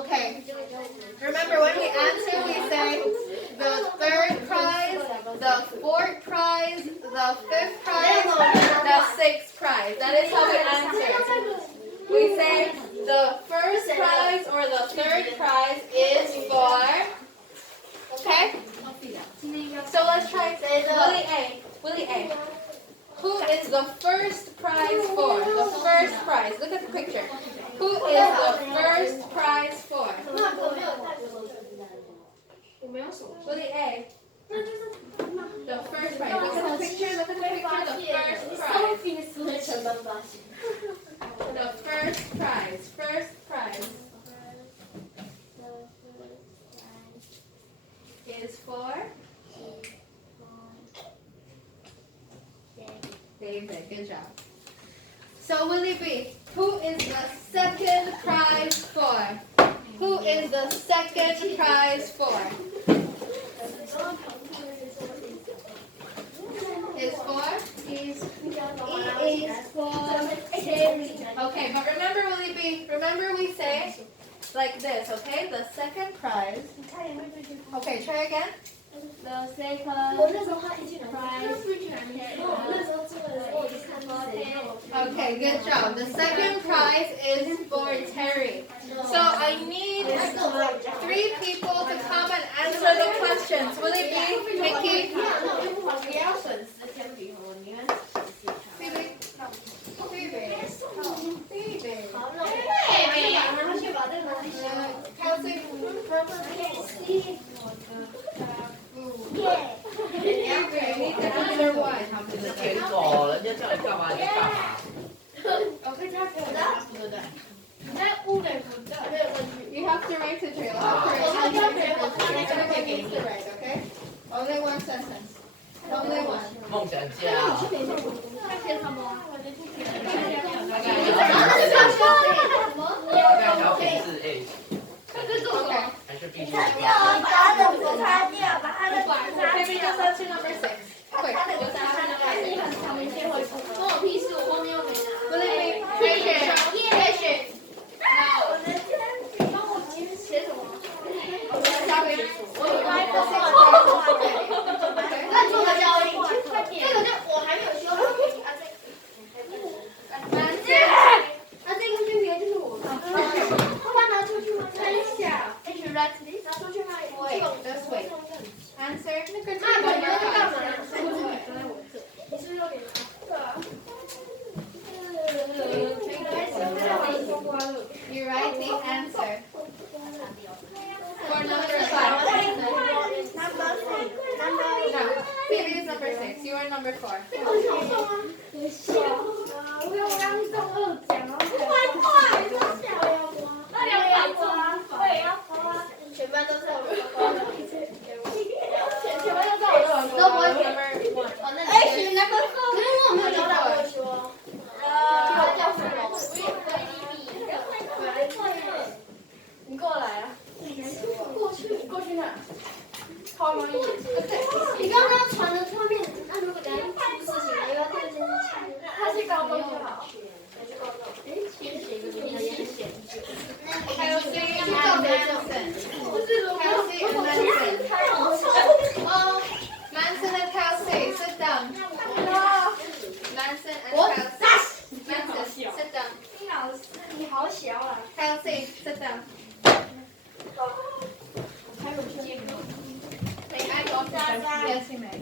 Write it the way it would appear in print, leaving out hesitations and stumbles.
Okay. Remember, when we answer, we say the third prize, the fourth prize, the fifth prize, the sixth prize. That is how we answer. We say the first prize or the third prize is for. Okay. So let's try Willie A. Who is the first prize for? The first prize. Look at the picture. Who is the first prize for? Willie A. The first prize. Look at the picture. Look at the picture. The first prize. The first prize. First prize is for David. Good job. So Willie B, who is the second prize for? Who is the second prize for? Is for? It is for Terry. Okay, but remember Willie B, remember we say like this, okay? The second prize. Okay, try again. The second prize. Okay, good job. The second prize is for Terry. So I need 3 people to come and answer the questions. Will it be Mickey? You have to write the trail. Okay? Only one sentence. Only one. 梦想家。小品是 A， 还是 B 是 Maybe just let's do number 6. Quick. Will it be patient? Just wait. Answer. You write the answer. For number 5. No, Phoebe is number 6. You are number 4. Manson and Kelsey, sit down. Manson and Kelsey. Manson, sit down. Kelsey, sit down. May I go? Yes, you may.